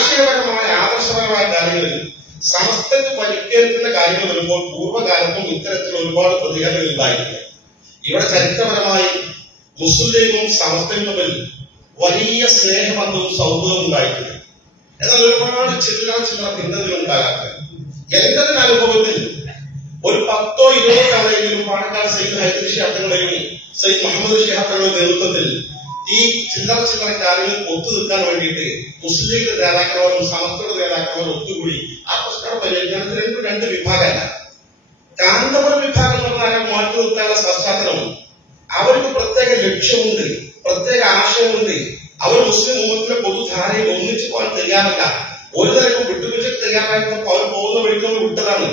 ആശയപരമായ ആദർശപരമായ കാര്യങ്ങളിൽ സമസ്തക്ക് പരിക്കേൽക്കുന്ന കാര്യങ്ങൾ വരുമ്പോൾ പൂർവ്വകാലത്തും ഇത്തരത്തിൽ ഒരുപാട് പ്രതികരണങ്ങൾ ഉണ്ടായിട്ടുണ്ട്. ഇവിടെ ചരിത്രപരമായി മുസ്ലിം ലീഗും സമസ്തയും തമ്മിൽ വലിയ സ്നേഹബന്ധവും സൗഹൃദവും ഉണ്ടായിട്ടുണ്ട്. എന്നാൽ ഒരുപാട് ചില്ലറ ഭിന്നതകൾ ഉണ്ടാകാത്തത് എന്റെ അനുഭവത്തിൽ ഒരു 10-20 തവണയെങ്കിലും പാണക്കാട് സയ്യിദ് ഹൈദരി ശിഹാബുകളുടെയും സയ്യിദ് മുഹമ്മദ് ശിഹാബുകളുടെ നേതൃത്വത്തിൽ ഈ ചില്ലറ കാര്യങ്ങൾ ഒത്തുനിൽക്കാൻ വേണ്ടിയിട്ട് മുസ്ലിം ലീഗ് നേതാക്കളോടും സമസ്തയുടെ നേതാക്കളോടും ഒത്തുകൂടി ആ പ്രശ്നം പരിഹരിക്കാൻ രണ്ട് വിഭാഗമല്ല. കാന്തപുരം വിഭാഗം എന്ന് പറഞ്ഞാൽ മാറ്റി നിർത്താനുള്ള പശ്ചാത്തലം അവർക്ക് പ്രത്യേക ലക്ഷ്യമുണ്ട്, പ്രത്യേക ആശയമുണ്ട്. അവർ മുസ്ലിം ഉമ്മത്തിലെ പൊതുധാരയിൽ ഒന്നിച്ചു പോകാൻ തയ്യാറല്ല. ഒരു തരക്കും വിട്ടുവീഴ്ച തയ്യാറായപ്പോൾ അവർ പോകുന്ന വഴിക്ക് വിട്ടതാണ്.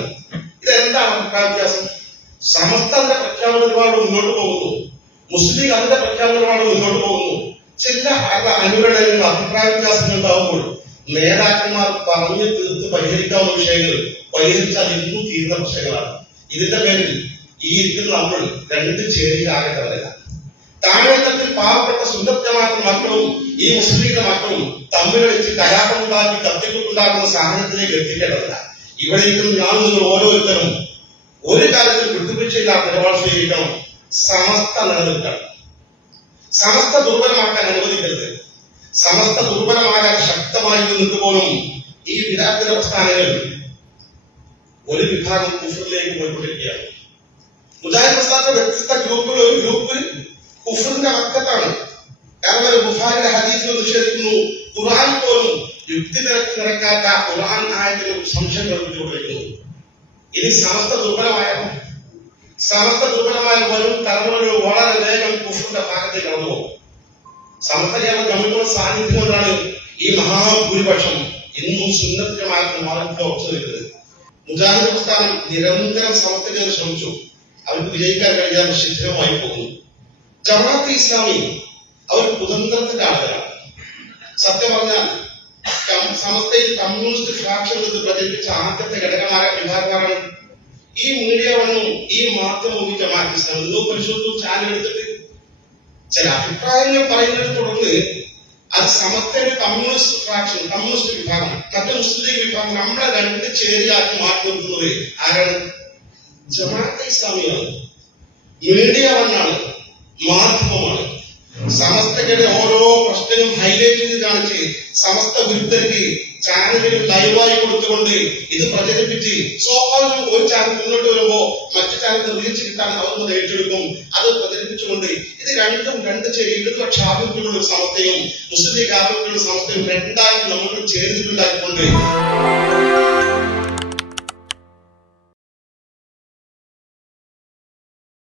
ഇതെന്താണ് അഭിപ്രായ വ്യത്യാസം? സമസ്ത അതിന്റെ പ്രഖ്യാപന നിലപാട് മുന്നോട്ട് പോകുന്നു, മുസ്ലിം ലീഗ് അതിന്റെ പ്രഖ്യാപന നിലപാട് മുന്നോട്ട് പോകുന്നു. ചില അനുരണനങ്ങൾ അഭിപ്രായ വ്യത്യാസങ്ങൾ ഉണ്ടാകുമ്പോൾ നേതാക്കന്മാർ പറഞ്ഞു തീർത്ത് പരിഹരിക്കാവുന്ന വിഷയങ്ങൾ പരിഹരിച്ചാൽ ഇന്നും തീരുന്ന പ്രശ്നങ്ങളാണ്. ഇതിന്റെ പേരിൽ ഈ ഇരിക്കുന്ന നമ്മൾ രണ്ട് ചേരിയിലാകേണ്ടവരല്ല. താഴെത്തട്ടിൽ പാവപ്പെട്ട സുന്നത്ത് ജമാഅത്ത് മക്കളും ഈ മുസ്ലിം ലീഗിന്റെ മക്കളും തമ്മിൽ വെച്ച് കലാപമുണ്ടാക്കി കത്തിക്കുണ്ടാക്കുന്ന സാഹചര്യത്തിലേക്ക് എത്തിക്കേണ്ടതല്ല. ഇവിടെ ഇരിക്കുന്ന ഞാൻ നിങ്ങൾ ഓരോരുത്തരും ഒരു കാര്യത്തിൽ വിട്ടുവീഴ്ചയില്ലാത്ത നിലപാട് സ്വീകരിക്കണം. സമസ്ത നിലനിൽക്കണം. സമസ്ത ദുർബലമാക്കാൻ അനുവദിക്കരുത്. സമസ്ത ദുർബലമാകാൻ ശക്തമായി നിന്നിട്ട് പോലും ഈ വിദാർത്ഥിക പ്രസ്ഥാനങ്ങൾ ഒരു വിഭാഗം കുഫറിലേക്ക് പോയിക്കൊണ്ടിരിക്കുകയാണ്. മുജാഹിദ് പ്രസ്ഥാനത്തെ വ്യത്യസ്ത ഗ്രൂപ്പുകൾ ഒരു ഗ്രൂപ്പ് കുഫറിന്റെ വക്കത്താണ്. കാരണം ബുഖാരിയുടെ ഹദീസിൽ നിഷേധിക്കുന്നു. ഖുർആൻ പോലും യുക്തി നിരക്കാത്ത ഖുർആൻ ആയതിലും സംശയം പ്രകടിപ്പിച്ചുകൊണ്ടിരിക്കുന്നു. ഇനി സമസ്ത ദുർബലമായ വരും തലമുറകൾ വളരെ വേഗം കുഫറിന്റെ ഭാഗത്തേക്ക് കടന്നു പോകും. സമസ്ത കേരള കമ്മിറ്റിയുടെ സാന്നിധ്യം കൊണ്ടാണ് ഈ മഹാഭൂരിപക്ഷം ഇന്നും സുന്നത്ത് ജമാഅത്ത് മാർഗത്തിൽ ഉറച്ചു നിൽക്കുന്നത്. മുജാഹിദ് പ്രസ്ഥാനം നിരന്തരം സമസ്തയ്ക്ക് ശ്രമിച്ചു. അവർക്ക് വിജയിക്കാൻ കഴിയാതെ ശിഥിലമായി പോകുന്നു. ജമാഅത്ത് ഇസ്ലാമി അവർ കുതന്ത്രത്തിന്റെ ആളുകളാണ്. സത്യം പറഞ്ഞാൽ സമസ്തയിൽ കമ്മ്യൂണിസ്റ്റ് ഫ്രാക്ഷൻ എടുത്ത് പ്രചരിപ്പിച്ച ആദ്യത്തെ വിഭാഗമാണ് ഈ മീഡിയ വണ്ണും ഈ മാധ്യമവും ജമാഅത്ത് ഇസ്ലാമി. നിങ്ങൾ പരിശോധിച്ചു ചാനൽ എടുത്തിട്ട് ചില അഭിപ്രായങ്ങൾ പറയുന്നതിനെ തുടർന്ന് അത് സമസ്തയുടെ കമ്മ്യൂണിസ്റ്റ് ഫ്രാക്ഷൻ, കമ്മ്യൂണിസ്റ്റ് വിഭാഗം, മറ്റു മുസ്ലിം ലീഗ് വിഭാഗം നമ്മളെ രണ്ട് ചേരിയാക്കി മാറ്റി നിർത്തുന്നത് ആരാണ്? ജമാഅത്തെ ഇസ്ലാമിയാണ്, മീഡിയ വണ്ണാണ്, മാധ്യമമാണ്. സമസ്തയുടെ ഓരോ പ്രശ്നവും ഹൈലൈറ്റ് ചെയ്ത് കാണിച്ച് സമസ്ത വിരുദ്ധർക്ക് ചാനലുകളിൽ ലൈവായി കൊടുത്തുകൊണ്ട് ഇത് പ്രചരിപ്പിച്ച് സ്വാഭാവികം ഒരു ചാനൽ മുന്നോട്ട് വരുമ്പോ മറ്റു ചാനൽ നിർവഹിച്ച് കിട്ടാൻ അവർ ഏറ്റെടുക്കും. അത് പ്രചരിപ്പിച്ചുകൊണ്ട് ഇത് രണ്ടും രണ്ട് ഇടതുപക്ഷ ആഭിമുഖ്യമുള്ള സമസ്തയും മുസ്ലിം ലീഗ് ആഭിമുഖ്യമുള്ള സമസ്തയും രണ്ടായി നമ്മൾ ചേർന്നിട്ടുണ്ടാക്കിക്കൊണ്ട്